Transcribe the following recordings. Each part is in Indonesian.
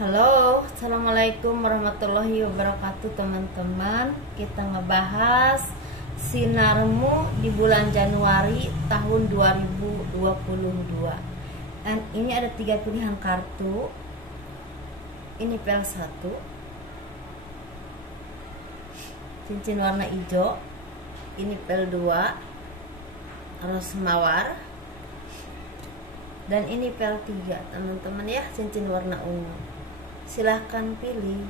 Halo, assalamualaikum warahmatullahi wabarakatuh teman-teman. Kita ngebahas sinarmu di bulan Januari tahun 2022. Dan ini ada 3 pilihan kartu. Ini PL1, cincin warna hijau. Ini PL2, ros mawar. Dan ini PL3 teman-teman ya, cincin warna ungu. Silahkan pilih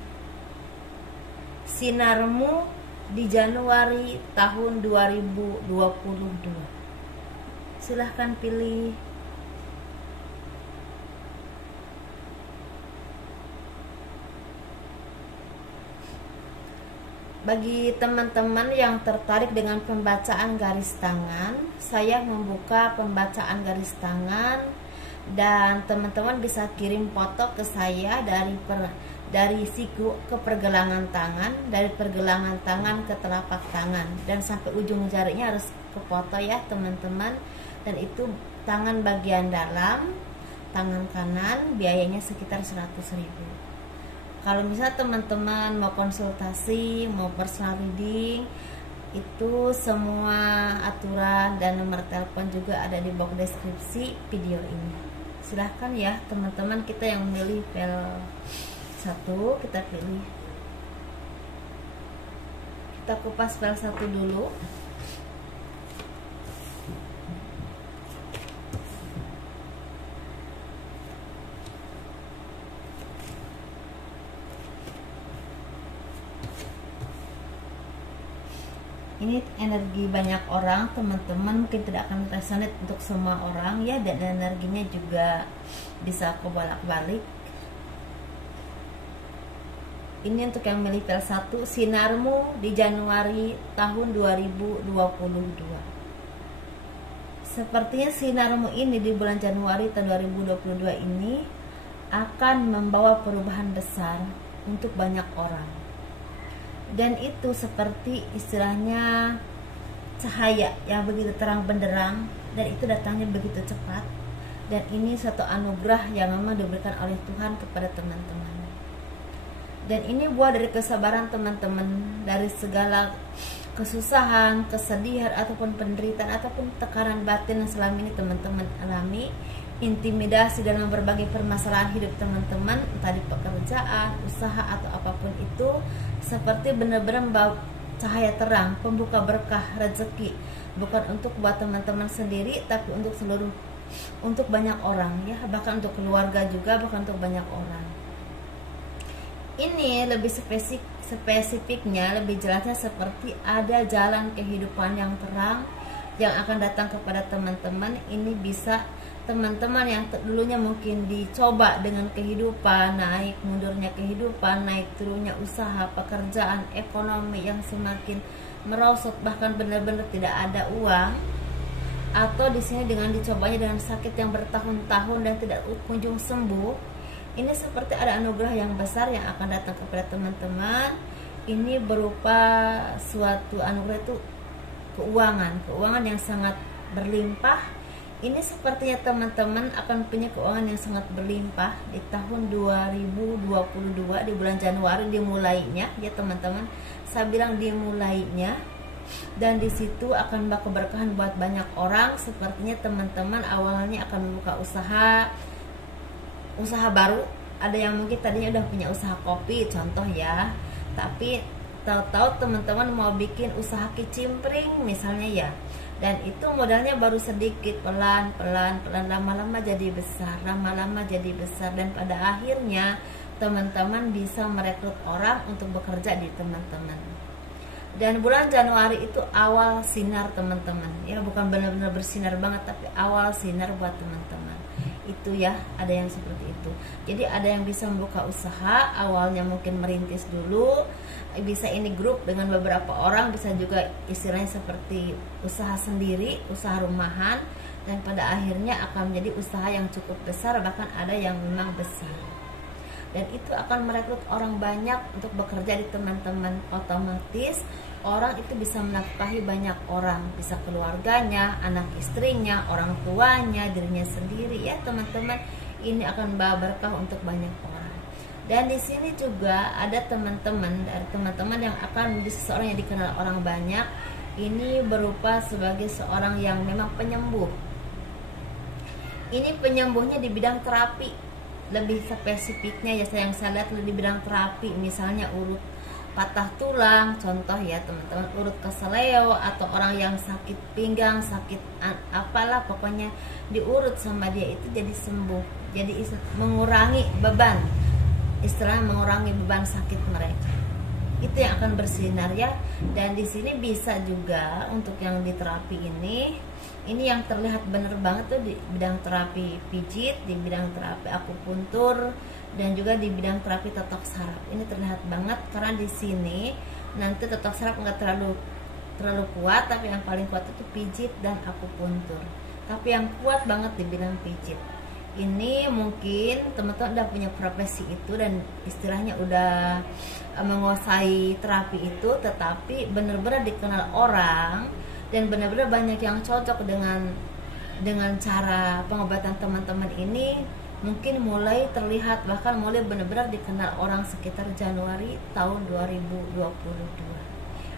sinarmu di Januari tahun 2022. Silahkan pilih. Bagi teman-teman yang tertarik dengan pembacaan garis tangan, saya membuka pembacaan garis tangan, dan teman-teman bisa kirim foto ke saya dari siku ke pergelangan tangan, dari pergelangan tangan ke telapak tangan, dan sampai ujung jarinya harus ke foto ya teman-teman. Dan itu tangan bagian dalam, tangan kanan, biayanya sekitar 100.000. Kalau misalnya teman-teman mau konsultasi, mau personal reading, itu semua aturan dan nomor telepon juga ada di box deskripsi video ini. Silahkan ya teman-teman, kita yang memilih PL1, kita pilih. Kita kupas PL1 dulu. Ini energi banyak orang teman-teman, mungkin tidak akan resonate untuk semua orang ya, dan energinya juga bisa kebolak-balik. Ini untuk yang milih PL1, sinarmu di Januari tahun 2022. Sepertinya sinarmu ini di bulan Januari tahun 2022 ini akan membawa perubahan besar untuk banyak orang. Dan itu seperti istilahnya cahaya yang begitu terang benderang, dan itu datangnya begitu cepat. Dan ini suatu anugerah yang memang diberikan oleh Tuhan kepada teman-teman. Dan ini buah dari kesabaran teman-teman, dari segala kesusahan, kesedihan, ataupun penderitaan, ataupun tekanan batin yang selama ini teman-teman alami, intimidasi dalam berbagai permasalahan hidup teman-teman, entah di pekerjaan, usaha, atau apapun itu, seperti benar-benar membawa cahaya terang, pembuka berkah rezeki, bukan untuk buat teman-teman sendiri, tapi untuk banyak orang ya, bahkan untuk keluarga juga, bahkan untuk banyak orang. Ini lebih spesifiknya, lebih jelasnya seperti ada jalan kehidupan yang terang yang akan datang kepada teman-teman. Ini bisa teman-teman yang dulunya mungkin dicoba dengan kehidupan, naik mundurnya kehidupan, naik turunnya usaha, pekerjaan, ekonomi yang semakin merosot, bahkan benar-benar tidak ada uang, atau di sini dengan dicobanya dengan sakit yang bertahun-tahun dan tidak kunjung sembuh. Ini seperti ada anugerah yang besar yang akan datang kepada teman-teman. Ini berupa suatu anugerah, itu keuangan yang sangat berlimpah. Ini sepertinya teman-teman akan punya keuangan yang sangat berlimpah di tahun 2022, di bulan Januari dimulainya ya teman-teman. Saya bilang dimulainya, dan di situ akan membawa keberkahan buat banyak orang. Sepertinya teman-teman awalnya akan membuka usaha baru. Ada yang mungkin tadinya udah punya usaha kopi contoh ya, tapi tahu-tahu teman-teman mau bikin usaha kicimpring misalnya ya, dan itu modalnya baru sedikit, pelan-pelan lama-lama jadi besar, dan pada akhirnya teman-teman bisa merekrut orang untuk bekerja di teman-teman. Dan bulan Januari itu awal sinar teman-teman ya, bukan benar-benar bersinar banget, tapi awal sinar buat teman-teman itu ya. Ada yang seperti itu. Jadi ada yang bisa membuka usaha, awalnya mungkin merintis dulu, bisa ini grup dengan beberapa orang, bisa juga istilahnya seperti usaha sendiri, usaha rumahan, dan pada akhirnya akan menjadi usaha yang cukup besar, bahkan ada yang memang besar. Dan itu akan merekrut orang banyak untuk bekerja di teman-teman. Otomatis orang itu bisa menafkahi banyak orang, bisa keluarganya, anak istrinya, orang tuanya, dirinya sendiri ya teman-teman. Ini akan membawa berkah untuk banyak orang. Dan di sini juga ada teman-teman dari teman-teman yang akan menjadi seseorang yang dikenal orang banyak. Ini berupa sebagai seorang yang memang penyembuh. Ini penyembuhnya di bidang terapi. Lebih spesifiknya ya yang saya lihat di bidang terapi, misalnya urut patah tulang, contoh ya teman-teman, urut keseleo, atau orang yang sakit pinggang, sakit apalah pokoknya diurut sama dia itu jadi sembuh, jadi mengurangi beban, istilahnya mengurangi beban sakit mereka. Itu yang akan bersinar ya. Dan di sini bisa juga untuk yang di terapi ini yang terlihat bener banget tuh di bidang terapi pijit, di bidang terapi akupuntur, dan juga di bidang terapi totok saraf. Ini terlihat banget karena di sini nanti totok saraf nggak terlalu kuat, tapi yang paling kuat itu pijit dan akupuntur. Tapi yang kuat banget di bidang pijit. Ini mungkin teman-teman udah punya profesi itu dan istilahnya udah menguasai terapi itu, tetapi benar-benar dikenal orang dan benar-benar banyak yang cocok dengan cara pengobatan teman-teman ini. Mungkin mulai terlihat, bahkan mulai benar-benar dikenal orang sekitar Januari tahun 2022.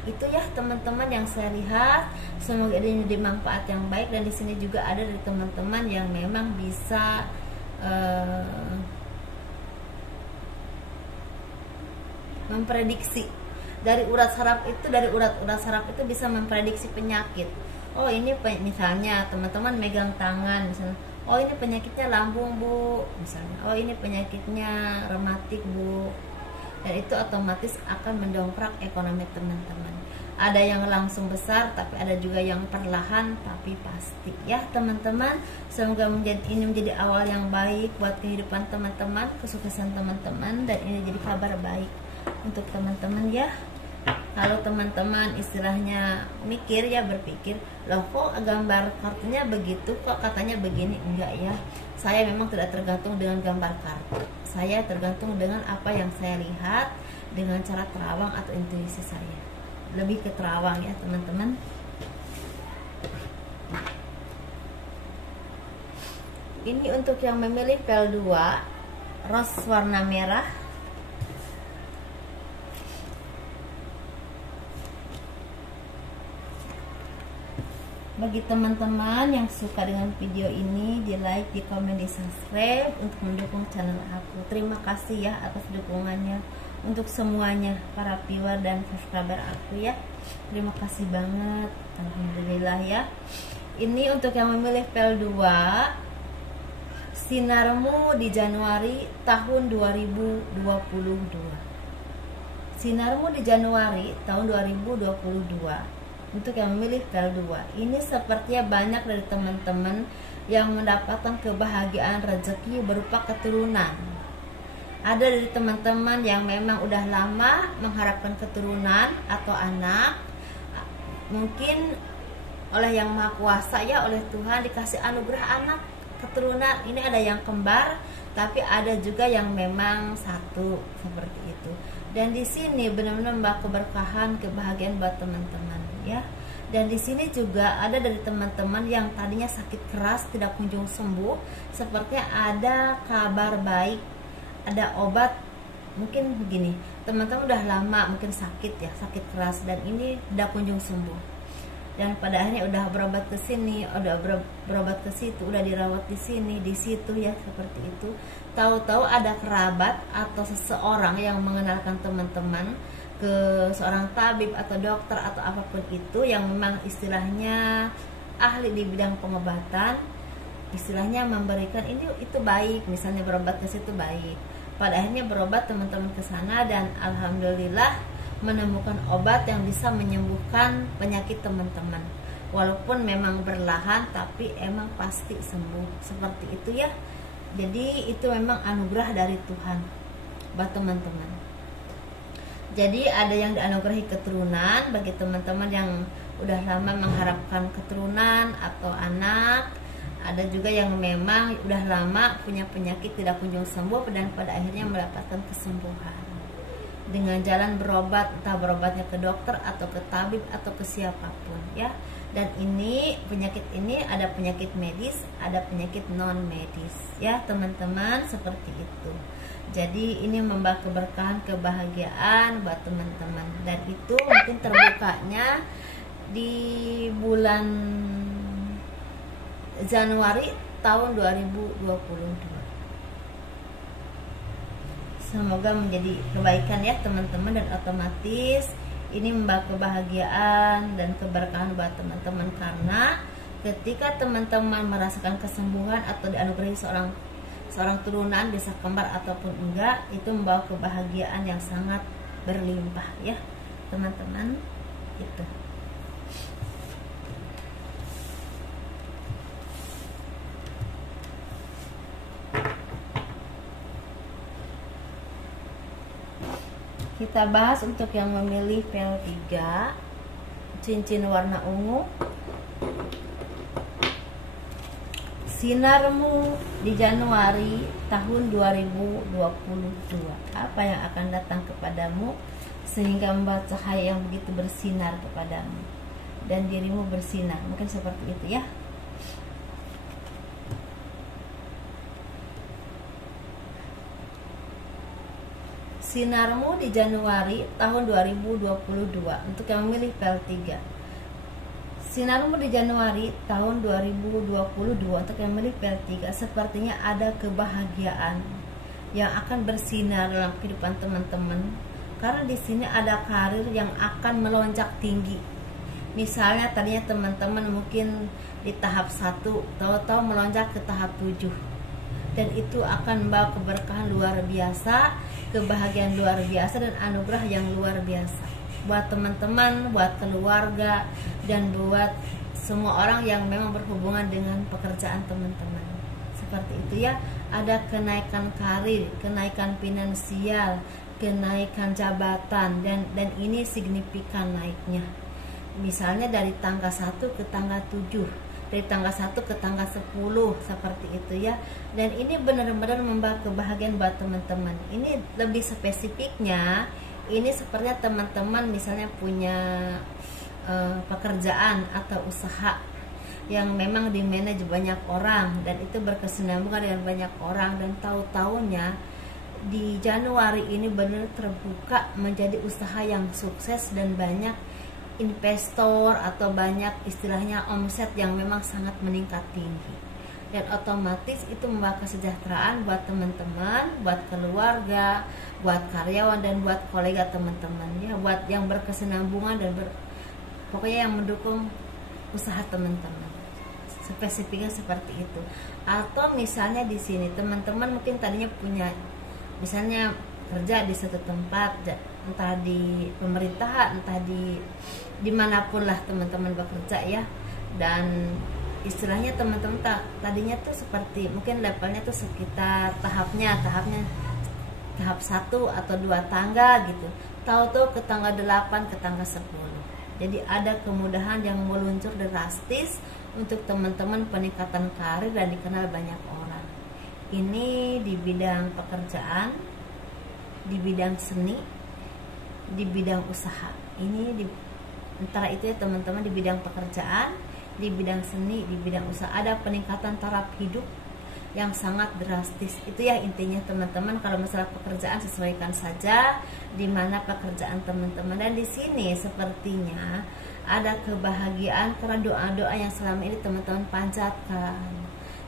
Itu ya teman-teman yang saya lihat. Semoga ini jadi manfaat yang baik. Dan di sini juga ada dari teman-teman yang memang bisa memprediksi dari urat saraf itu, dari urat saraf itu bisa memprediksi penyakit. Oh ini misalnya teman-teman megang tangan misalnya, oh ini penyakitnya lambung bu, misalnya, oh ini penyakitnya rematik bu, dan itu otomatis akan mendongkrak ekonomi teman-teman. Ada yang langsung besar, tapi ada juga yang perlahan tapi pasti ya teman-teman. Semoga ini menjadi awal yang baik buat kehidupan teman-teman, kesuksesan teman-teman, dan ini jadi kabar baik untuk teman-teman ya. Kalau teman-teman istilahnya mikir ya, berpikir, loh kok gambar kartunya begitu, kok katanya begini, enggak ya. Saya memang tidak tergantung dengan gambar kartu. Saya tergantung dengan apa yang saya lihat, dengan cara terawang atau intuisi saya. Lebih ke terawang ya teman-teman. Ini untuk yang memilih pel 2 ros warna merah. Bagi teman-teman yang suka dengan video ini, di like, di komen, di subscribe untuk mendukung channel aku. Terima kasih ya atas dukungannya untuk semuanya, para viewer dan subscriber aku ya. Terima kasih banget, alhamdulillah ya. Ini untuk yang memilih pel 2, sinarmu di Januari tahun 2022. Sinarmu di Januari tahun 2022. Untuk yang memilih pel 2, ini sepertinya banyak dari teman-teman yang mendapatkan kebahagiaan rezeki berupa keturunan. Ada dari teman-teman yang memang udah lama mengharapkan keturunan atau anak, mungkin oleh Yang Maha Kuasa ya, oleh Tuhan dikasih anugerah anak keturunan. Ini ada yang kembar, tapi ada juga yang memang satu, seperti itu. Dan di sini benar-benar membawa keberkahan, kebahagiaan buat teman-teman ya. Dan di sini juga ada dari teman-teman yang tadinya sakit keras tidak kunjung sembuh, sepertinya ada kabar baik, ada obat. Mungkin begini, teman-teman udah lama mungkin sakit ya, sakit keras, dan ini tidak kunjung sembuh. Dan pada akhirnya udah berobat ke sini, udah berobat ke situ, udah dirawat di sini, di situ ya, seperti itu. Tahu-tahu ada kerabat atau seseorang yang mengenalkan teman-teman ke seorang tabib atau dokter atau apapun itu yang memang istilahnya ahli di bidang pengobatan, istilahnya memberikan ini itu baik, misalnya berobat ke situ baik. Pada akhirnya berobat teman-teman ke sana dan alhamdulillah menemukan obat yang bisa menyembuhkan penyakit teman-teman. Walaupun memang berlahan tapi emang pasti sembuh. Seperti itu ya. Jadi itu memang anugerah dari Tuhan buat teman-teman. Jadi ada yang dianugerahi keturunan bagi teman-teman yang udah lama mengharapkan keturunan atau anak. Ada juga yang memang udah lama punya penyakit tidak kunjung sembuh dan pada akhirnya mendapatkan kesembuhan. dengan jalan berobat, entah berobatnya ke dokter atau ke tabib atau ke siapapun ya. Dan ini penyakit ini ada penyakit medis, ada penyakit non medis ya teman-teman, seperti itu. Jadi ini membawa keberkahan, kebahagiaan buat teman-teman, dan itu mungkin terbukanya di bulan Januari tahun 2022. Semoga menjadi kebaikan ya teman-teman, dan otomatis ini membawa kebahagiaan dan keberkahan buat teman-teman, karena ketika teman-teman merasakan kesembuhan atau dianugerahi seorang turunan, bisa kembar ataupun enggak, itu membawa kebahagiaan yang sangat berlimpah ya teman-teman. Itu kita bahas untuk yang memilih PL3 cincin warna ungu. Sinarmu di Januari tahun 2022, apa yang akan datang kepadamu sehingga membawa cahaya yang begitu bersinar kepadamu dan dirimu bersinar, mungkin seperti itu ya. Sinarmu di Januari tahun 2022 untuk yang memilih PL3. Sinarmu di Januari tahun 2022 untuk yang memilih PL3, sepertinya ada kebahagiaan yang akan bersinar dalam kehidupan teman-teman, karena di sini ada karir yang akan melonjak tinggi. Misalnya tadinya teman-teman mungkin di tahap 1, tahu-tahu melonjak ke tahap 7, dan itu akan membawa keberkahan luar biasa, kebahagiaan luar biasa, dan anugerah yang luar biasa buat teman-teman, buat keluarga, dan buat semua orang yang memang berhubungan dengan pekerjaan teman-teman. Seperti itu ya. Ada kenaikan karir, kenaikan finansial, kenaikan jabatan, dan ini signifikan naiknya. Misalnya dari tangga 1 ke tangga 7, dari tangga 1 ke tangga 10, seperti itu ya. Dan ini benar-benar membawa kebahagiaan buat teman-teman. Ini lebih spesifiknya, ini sepertinya teman-teman misalnya punya pekerjaan atau usaha yang memang dimanage banyak orang, dan itu berkesinambungan dengan banyak orang, dan tahu-taunya di Januari ini benar terbuka menjadi usaha yang sukses, dan banyak investor atau banyak istilahnya omset yang memang sangat meningkat tinggi, dan otomatis itu membawa kesejahteraan buat teman-teman, buat keluarga, buat karyawan, dan buat kolega teman-teman ya, buat yang berkesinambungan dan pokoknya yang mendukung usaha teman-teman. Spesifiknya seperti itu. Atau misalnya di sini teman-teman mungkin tadinya punya misalnya kerja di satu tempat, entah di pemerintahan, entah di dimanapun lah teman-teman bekerja ya, dan istilahnya teman-teman tadinya tuh seperti mungkin levelnya tuh sekitar tahap 1 atau 2 tangga gitu, tahu tuh ke tangga 8, ke tangga 10. Jadi ada kemudahan yang meluncur drastis untuk teman-teman, peningkatan karir, dan dikenal banyak orang. Ini di bidang pekerjaan, di bidang seni, di bidang usaha. Ini antara itu ya teman-teman, di bidang pekerjaan, di bidang seni, di bidang usaha ada peningkatan taraf hidup yang sangat drastis. Itu ya intinya teman-teman. Kalau masalah pekerjaan sesuaikan saja di mana pekerjaan teman-teman, dan di sini sepertinya ada kebahagiaan karena doa-doa yang selama ini teman-teman panjatkan,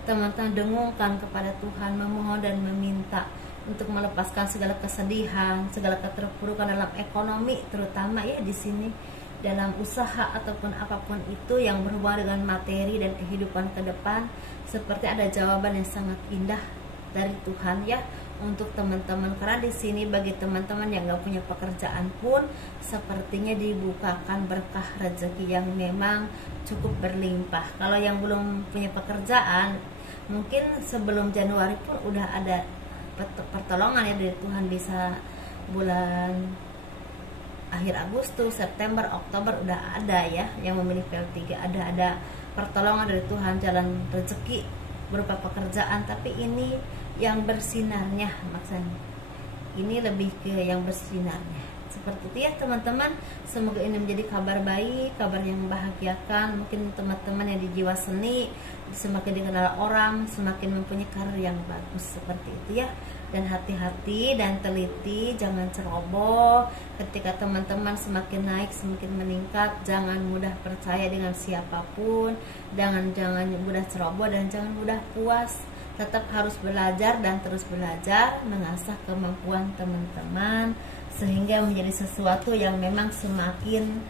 teman-teman dengungkan kepada Tuhan, memohon dan meminta untuk melepaskan segala kesedihan, segala keterpurukan dalam ekonomi, terutama ya di sini dalam usaha ataupun apapun itu yang berhubungan dengan materi dan kehidupan ke depan. Seperti ada jawaban yang sangat indah dari Tuhan ya untuk teman-teman, karena di sini bagi teman-teman yang gak punya pekerjaan pun sepertinya dibukakan berkah rezeki yang memang cukup berlimpah. Kalau yang belum punya pekerjaan, mungkin sebelum Januari pun udah ada pertolongan ya dari Tuhan, bisa bulan akhir Agustus, September, Oktober udah ada ya yang memilih PL3, ada pertolongan dari Tuhan, jalan rezeki berupa pekerjaan. Tapi ini yang bersinarnya maksudnya ini lebih ke yang bersinarnya. Seperti itu ya teman-teman. Semoga ini menjadi kabar baik, kabar yang membahagiakan. Mungkin teman-teman yang di jiwa seni semakin dikenal orang, semakin mempunyai karir yang bagus, seperti itu ya. Dan hati-hati dan teliti, jangan ceroboh. Ketika teman-teman semakin naik, semakin meningkat, jangan mudah percaya dengan siapapun, jangan mudah ceroboh, dan jangan mudah puas. Tetap harus belajar dan terus belajar, mengasah kemampuan teman-teman sehingga menjadi sesuatu yang memang semakin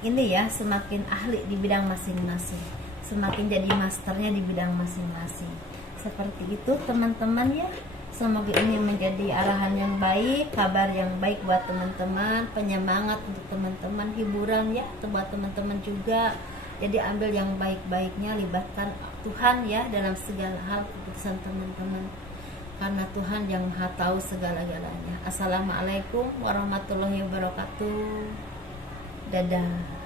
ini ya, semakin ahli di bidang masing-masing, semakin jadi masternya di bidang masing-masing. Seperti itu teman-teman ya. Semoga ini menjadi arahan yang baik, kabar yang baik buat teman-teman, penyemangat untuk teman-teman, hiburan ya buat teman-teman juga. Jadi ambil yang baik-baiknya, libatkan Tuhan ya dalam segala hal keputusan teman-teman, karena Tuhan yang Maha tahu segala-galanya. Assalamualaikum warahmatullahi wabarakatuh. Dadah.